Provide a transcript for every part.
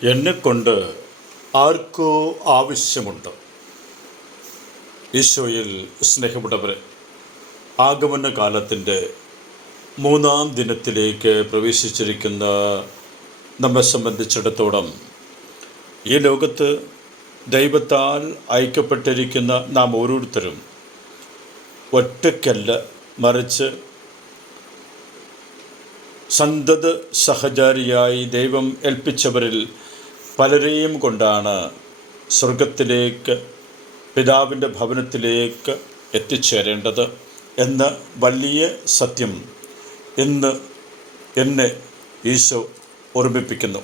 എന്നെക്കൊണ്ട് ആർക്കോ ആവശ്യമുണ്ട്. ഈശോയിൽ സ്നേഹമുള്ളവരെ, ആഗമന കാലത്തിൻ്റെ 3-ാം ദിനത്തിലേക്ക് പ്രവേശിച്ചിരിക്കുന്ന നമ്മെ സംബന്ധിച്ചിടത്തോളം ഈ ലോകത്ത് ദൈവത്താൽ അയക്കപ്പെട്ടിരിക്കുന്ന നാം ഓരോരുത്തരും ഒറ്റയ്ക്കല്ല, മറിച്ച് സന്തത സഹചാരിയായി ദൈവം ഏൽപ്പിച്ചവരിൽ പലരെയും കൊണ്ടാണ് സ്വർഗത്തിലേക്ക്, പിതാവിൻ്റെ ഭവനത്തിലേക്ക് എത്തിച്ചേരേണ്ടത് എന്ന വലിയ സത്യം ഇന്ന് എന്നെ ഈശോ ഓർമ്മിപ്പിക്കുന്നു.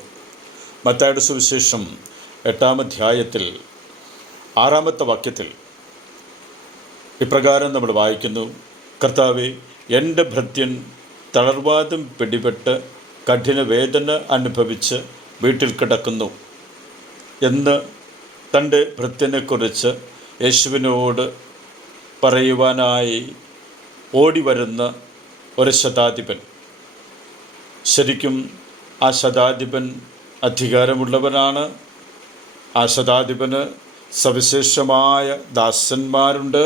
മത്തായിയുടെ സുവിശേഷം 8-ാം അധ്യായത്തിൽ 6-ാമത്തെ വാക്യത്തിൽ ഇപ്രകാരം നമ്മൾ വായിക്കുന്നു: കർത്താവേ, എൻ്റെ ഭൃത്യൻ തളർവാദം പിടിപെട്ട് കഠിന വേദന അനുഭവിച്ച് വീട്ടിൽ കിടക്കുന്നു എന്ന് തൻ്റെ ഭൃത്യനെക്കുറിച്ച് യേശുവിനോട് പറയുവാനായി ഓടി വരുന്ന ഒരു ശതാധിപൻ. ശരിക്കും ആ ശതാധിപൻ അധികാരമുള്ളവനാണ്. ആ ശതാധിപന് സവിശേഷമായ ദാസന്മാരുണ്ട്.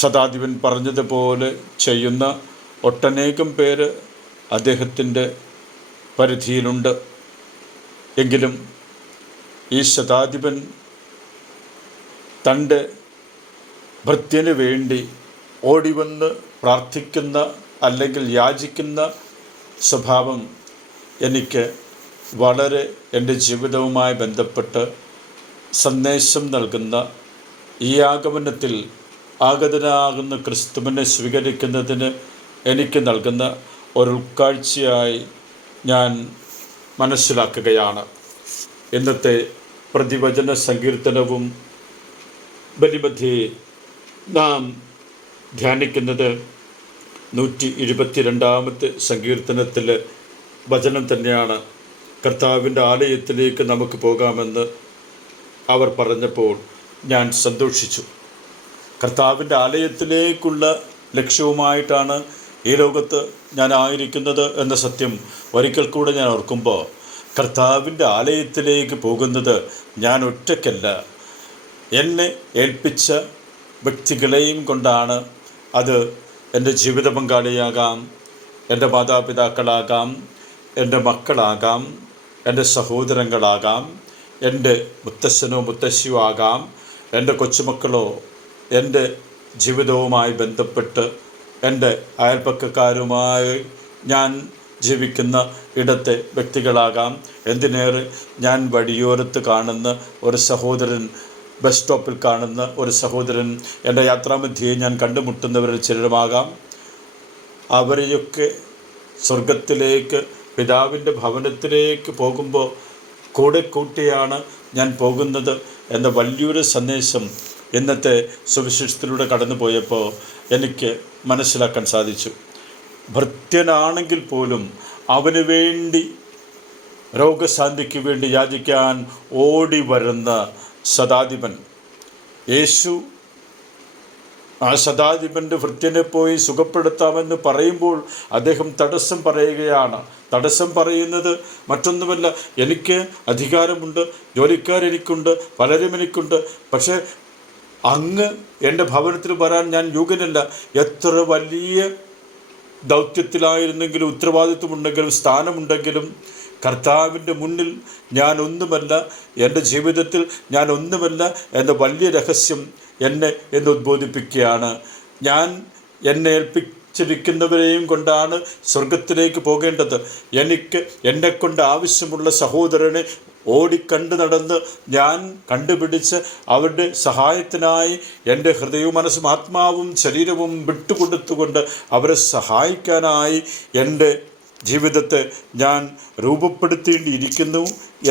ശതാധിപൻ പറഞ്ഞതുപോലെ ചെയ്യുന്ന ഒട്ടനേകം പേര് അദ്ദേഹത്തിൻ്റെ പരിധിയിലുണ്ട്. എങ്കിലും ഈ ശതാധിപൻ തൻ്റെ ഭൃത്യന് വേണ്ടി ഓടിവന്ന് പ്രാർത്ഥിക്കുന്ന അല്ലെങ്കിൽ യാചിക്കുന്ന സ്വഭാവം എനിക്ക് വളരെ എൻ്റെ ജീവിതവുമായി ബന്ധപ്പെട്ട് സന്ദേശം നൽകുന്ന ഈ ആഗമനത്തിൽ ആഗതനാകുന്ന ക്രിസ്തുവിനെ സ്വീകരിക്കുന്നതിന് എനിക്ക് നൽകുന്ന ഒരു ഉൾക്കാഴ്ചയായി ഞാൻ മനസ്സിലാക്കുകയാണ്. ഇന്നത്തെ പ്രതിവചന സങ്കീർത്തനവും ബലിമധ്യേ നാം ധ്യാനിക്കുന്നത് 122-ാമത്തെ സങ്കീർത്തനത്തിലെ വചനം തന്നെയാണ്. കർത്താവിൻ്റെ ആലയത്തിലേക്ക് നമുക്ക് പോകാമെന്ന് അവർ പറഞ്ഞപ്പോൾ ഞാൻ സന്തോഷിച്ചു. കർത്താവിൻ്റെ ആലയത്തിലേക്കുള്ള ലക്ഷ്യവുമായിട്ടാണ് ഈ ലോകത്ത് ഞാൻ ആയിരിക്കുന്നത് എന്ന സത്യം ഒരിക്കൽ കൂടെ ഞാൻ ഓർക്കുമ്പോൾ, കർത്താവിൻ്റെ ആലയത്തിലേക്ക് പോകുന്നത് ഞാൻ ഒറ്റയ്ക്കല്ല, എന്നെ ഏൽപ്പിച്ച വ്യക്തികളെയും കൊണ്ടാണ്. അത് എൻ്റെ ജീവിത പങ്കാളിയാകാം, എൻ്റെ മാതാപിതാക്കളാകാം, എൻ്റെ മക്കളാകാം, എൻ്റെ സഹോദരങ്ങളാകാം, എൻ്റെ മുത്തശ്ശനോ മുത്തശ്ശിയോ ആകാം, എൻ്റെ കൊച്ചുമക്കളോ, എൻ്റെ ജീവിതവുമായി ബന്ധപ്പെട്ട് എൻ്റെ അയൽപ്പക്കക്കാരുമായി ഞാൻ ജീവിക്കുന്ന ഇടത്തെ വ്യക്തികളാകാം. എന്തിനേറെ ഞാൻ വഴിയോരത്ത് കാണുന്ന ഒരു സഹോദരൻ, ബസ് സ്റ്റോപ്പിൽ കാണുന്ന ഒരു സഹോദരൻ, എൻ്റെ യാത്രാമധ്യേ ഞാൻ കണ്ടുമുട്ടുന്നവരിൽ ചിലരുമാകാം. അവരെയൊക്കെ സ്വർഗത്തിലേക്ക്, പിതാവിൻ്റെ ഭവനത്തിലേക്ക് പോകുമ്പോൾ കൂടെ കൂട്ടിയാണ് ഞാൻ പോകുന്നത് എന്ന വലിയൊരു സന്ദേശം ഇന്നത്തെ സുവിശേഷത്തിലൂടെ കടന്നു പോയപ്പോൾ എനിക്ക് മനസ്സിലാക്കാൻ സാധിച്ചു. ഭൃത്യനാണെങ്കിൽ പോലും അവന് വേണ്ടി, രോഗശാന്തിക്ക് വേണ്ടി യാചിക്കാൻ ഓടി വരുന്ന ശതാധിപൻ. യേശു ആ ശതാധിപൻ്റെ ഭൃത്യനെ പോയി സുഖപ്പെടുത്താമെന്ന് പറയുമ്പോൾ അദ്ദേഹം തടസ്സം പറയുകയാണ്. തടസ്സം പറയുന്നത് മറ്റൊന്നുമല്ല, എനിക്ക് അധികാരമുണ്ട്, ജോലിക്കാരെനിക്കുണ്ട്, പലരും എനിക്കുണ്ട്, പക്ഷേ അങ്ങ് എൻ്റെ ഭവനത്തിൽ വരാൻ ഞാൻ യോഗ്യനല്ല. എത്ര വലിയ ദൗത്യത്തിലായിരുന്നെങ്കിലും, ഉത്തരവാദിത്വമുണ്ടെങ്കിലും, സ്ഥാനമുണ്ടെങ്കിലും കർത്താവിൻ്റെ മുന്നിൽ ഞാൻ ഒന്നുമല്ല, എൻ്റെ ജീവിതത്തിൽ ഞാൻ ഒന്നുമല്ല എന്ന വലിയ രഹസ്യം എന്നെ ഉദ്ബോധിപ്പിക്കുകയാണ്. ഞാൻ എന്നെ ഏൽപ്പിച്ചിരിക്കുന്നവരെയും കൊണ്ടാണ് സ്വർഗത്തിലേക്ക് പോകേണ്ടത്. എനിക്ക് എന്നെക്കൊണ്ട് ആവശ്യമുള്ള സഹോദരനെ ഓടിക്കണ്ട് നടന്ന് ഞാൻ കണ്ടുപിടിച്ച് അവരുടെ സഹായത്തിനായി എൻ്റെ ഹൃദയവും മനസ്സും ആത്മാവും ശരീരവും വിട്ടുകൊടുത്തുകൊണ്ട് അവരെ സഹായിക്കാനായി എൻ്റെ ജീവിതത്തെ ഞാൻ രൂപപ്പെടുത്തേണ്ടിയിരിക്കുന്നു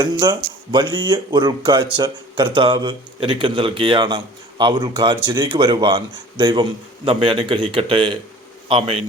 എന്ന വലിയ ഒരു ഉൾക്കാഴ്ച കർത്താവ് എനിക്ക് നൽകിയാണ്. ആ ഒരു ഉൾക്കാഴ്ചയിലേക്ക് വരുവാൻ ദൈവം നമ്മെ അനുഗ്രഹിക്കട്ടെ. ആമേൻ.